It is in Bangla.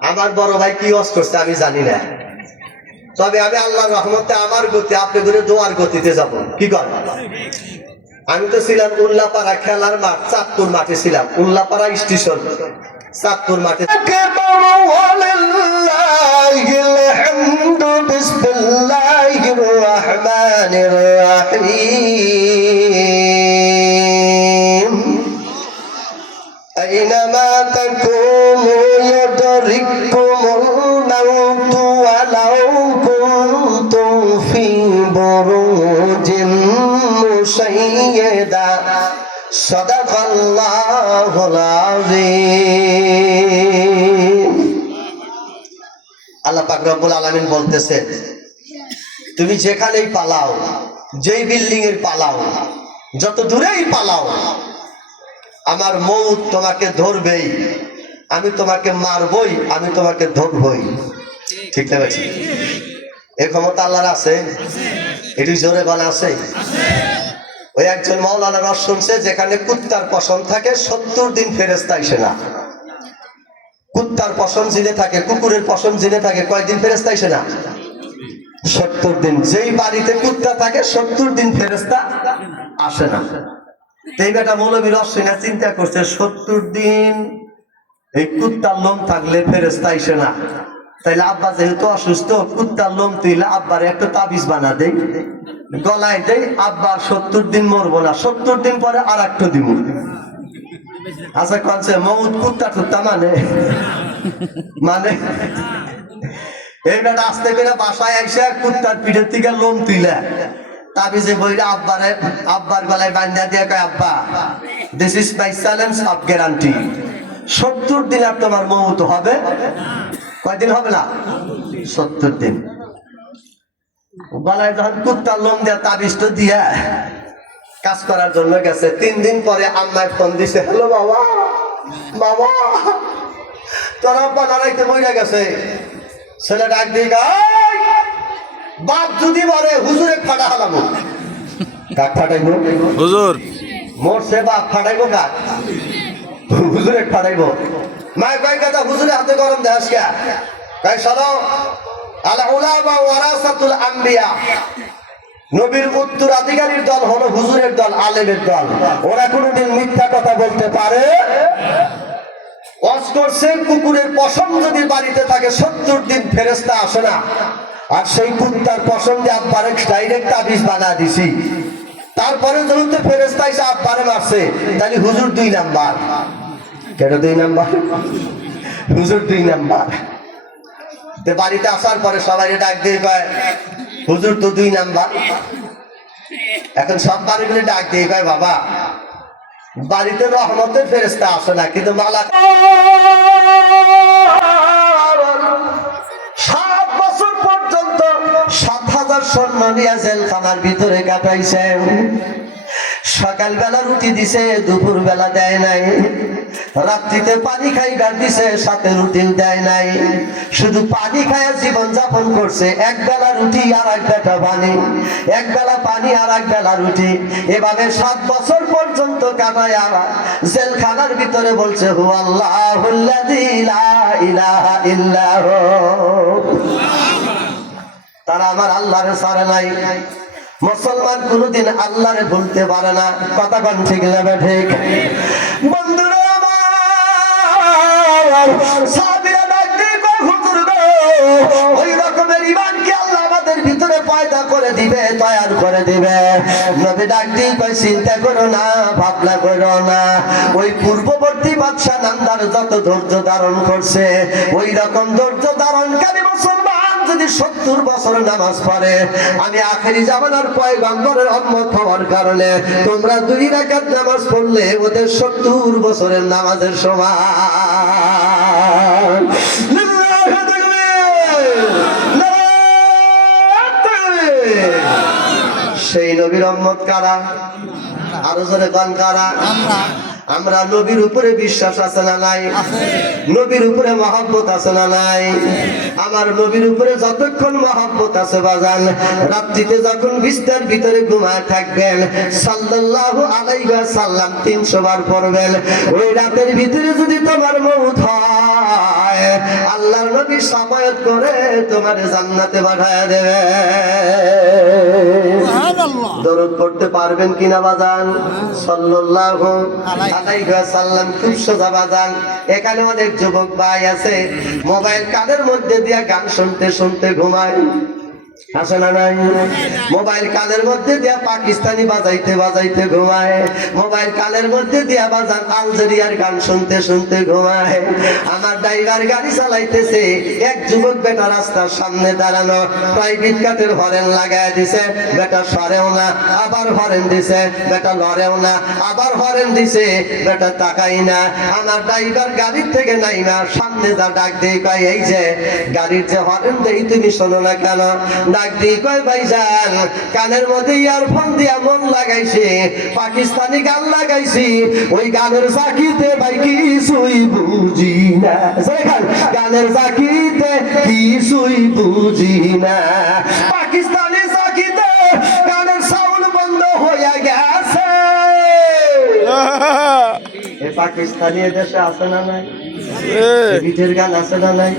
আমার বড় ভাই কি ওয়াজ করছে আমি জানি না, তবে আমি আল্লাহর রহমতে আমার গতি আপনি করে দোয়ার গতিতে যাব। কি কর? আমি তো ছিলাম উল্লাপাড়া খেলার মাঠ, চাঁদপুর মাঠে ছিলাম, উল্লাপাড়া স্টেশন, চাঁদপুর মাঠে। أينما تكونوا يدرككم الموت ولو كنتم في بروج مشيدة صدق الله العظيم। আল্লাহ পাক রব্বুল আলামিন বলতেছেন, তুমি যেখানেই পালাও, যেই বিল্ডিং এর পালাও, যত দূরেই পালাও, আমার মৌত তোমাকে ধরবেই, আমি তোমাকে মারবই, আমি তোমাকে ধরবই। ঠিক না ভাই? এই ক্ষমতা আল্লাহর আছে, এটি জোরে বলা আছে। ওই একজন মাওলানা রস শুনছে, যেখানে কুত্তার পশম থাকে 70 দিন ফেরেশতা আসে না। কুত্তার পশম জিনে থাকে, কুকুরের পশম জিনে থাকে, কয়দিন ফেরেশতা আসে না? 70 দিন। যেই বাড়িতে কুত্তা থাকে 70 দিন ফেরেশতা আসে না। এই বেটা মৌলবী রসিনা চিন্তা করছে, 70 দিন এই কুত্তার লোম থাকলে ফেরেশতা আসে না, তাইলে আব্বা যেহেতু অসুস্থ, কুত্তার লোম তুইলে আব্বার একটা তাবিজ বানা দেই, গলায় দেই, আব্বার 70 দিন মরবো না, 70 দিন পরে আর একটা দিব। আচ্ছা কনছে মৌত কুত্তা টুত্তা মানে এই বেটা আসতে পেরে বাসায় এসে কুত্তার পিঠের থেকে লোম তুইলে তাবিজে বইলে আব্বার গলায় বান্ধা দিয়ে কয়, আব্বা this is my challenge of guarantee, 70 দিন আর তোমার মৌত হবে। কয়দিন হবে না? 70 দিন। গলায় যখন কুত্তার লোম দেয়া তাবিজটা দিয়া কাজ করার জন্য গেছে, 3 দিন পরে আম্মায় ফোন দিছে, হ্যালো বাবা, বাবা তোর আব্বা লড়াইতে মরে গেছে। ছেলে ডাক দিয়ে, বাপ যদি বলে হুজুরে ফাটা হালাবো। কাক ফাটাইবো? হুজুর। মরছে বাপ, ফাটাইবো কাক? হুজুরে ফাটাইবো। মায়ের কয় কথা, হুজুরে হাতে গরম দেশ কে? কয় শোনো, আল উলামা ওয়ারাসাতুল আম্বিয়া, নবীর উত্তরাধিকারীর দল হলো হুজুরের দল, আলেমের দল। ওরা কোনোদিন মিথ্যা কথা বলতে পারে? ওয়াজ করছে, কুকুরের পশম যদি বাড়িতে থাকে 70 দিন ফেরেশতা আসে না, আর সেই কুত্তার পশম দিয়ে আব্বারে ডাইরেক্ট তাবিজ বানা দিছি, তারপরে যখন তো ফেরেশতা এসে আব্বারে মারছে, তাহলে হুজুর 2 নাম্বার। কেন 2 নাম্বার? হুজুর 2 নাম্বার। বাড়িতে আসার পরে সবাই ডাক দিয়ে কয়, হুজুর তো 2 নাম্বার। এখন সব বাড়িগুলি ডাক দিয়ে কয়, বাবা বাড়িতে রহমতের ফেরেশতা আসে না, কিন্তু মালা 7 বছর পর্যন্ত 7000 সৈন্য নিয়ে জেলখানার ভিতরে কাটাইছেন। সকালবেলা রুটি দিছে, দুপুর বেলা দেয় নাই, রাত্রিতে পানি খাইবার দিছে, সাথে রুটিও দেয় নাই, শুধু পানি খায় জীবন যাপন করছে। এক বেলা রুটি আর এক বেলা পানি, এক বেলা পানি আর এক বেলা রুটি, এভাবে 7 বছর পর্যন্ত কাটায়া জেলখানার ভিতরে বলছে, হু আল্লাহুল্লাযী লা ইলাহা ইল্লাহু। তারা আমার আল্লাহরে ছাড়ে নাই। মুসলমান কোনদিন আল্লাহরে ভুলতে পারে না। কথা কোন ঠিক না ঠিক? বন্ধুরা আমার, সাহাবীরা ডাক দিয়ে কয়, হুজুর গো, ওই রকমের ঈমান কি আল্লাহ আমাদের ভিতরে পয়দা করে দিবে, তৈরি করে দিবে? নবী ডাক দিয়ে কয়, চিন্তা করো না, ভাবনা করো না। ওই পূর্ববর্তী বাদশা নামদার যত ধৈর্য ধারণ করছে, ওই রকম ধৈর্য ধারণকারী মুসলমান যদি 70 বছর নামাজ পড়ে, আমি আখেরি জামানার পয়গম্বরের উম্মত হওয়ার কারণে তোমরা 2 রাকাত নামাজ পড়লে ওদের 70 বছরের নামাজের সমান। সেই নবীর উম্মত কারা? আরো জোরে কোন কারা? আমরা নবীর উপরে বিশ্বাস আছে না নাই? নবীর উপরে মহব্বত আছে না নাই? আমার নবীর উপরে যতক্ষণ মহব্বত আছে বাজান, রাত্রিতে যখন বিছানার ভিতরে ঘুমায় থাকবেন, সাল্লাল্লাহু আলাইহি ওয়াসাল্লাম 300 বার পড়বেন। ওই রাতের ভিতরে যদি তোমার মওত হয়, হয় আল্লাহর নবী সাফায়াত করে তোমার জান্নাতে পাঠায় দেবে। দরুদ পড়তে পারবেন কিনা বাজান? সাল্লাল্লাহু আলাইহি ওয়াসাল্লাম। খুব সোজা বাজান। এখানে অনেক যুবক ভাই আছে মোবাইল কানের মধ্যে দিয়া গান শুনতে শুনতে ঘুমায়, আছে না নাই? মোবাইল কানের মধ্যে দিয়া পাকিস্তানি বাজাইতে বাজাইতে ঘুমায়, মোবাইল কানের মধ্যে দিয়া বাজান আলজেরিয়ার গান শুনতে শুনতে ঘুমায়। আমার ড্রাইভার গাড়ি চালাইতেছে, এক যুবক বেটা রাস্তার সামনে দাঁড়ানো, প্রাইভেট কাটের হরেন লাগায় দিছে, বেটা সরেও না, আবার হরেন দিছে, বেটা লড়েও না, আবার হরেন দিছে, বেটা তাকাই না। আমার ড্রাইভার গাড়ির থেকে নাই না, সামনে যা ডাক দিয়ে কয়, এই যে গাড়ির যে হরেন দেই তুমি শোনো না কেন? ডাক দিয়ে কয়, ভাইজান কানের মধ্যে ইয়ারফোন দিয়া মন লাগাইছে, পাকিস্তানি গান লাগাইছি, ওই গানের জাকিতে ভাই কিছুই বুঝি না, গানের জাকিতে কিছুই বুঝি না, পাকিস্তানি জাকিতে গানের সাউন্ড বন্ধ হয়ে গেছে। পাকিস্তানি দেশে আছে না নাই? বিটের গান আছে না নাই?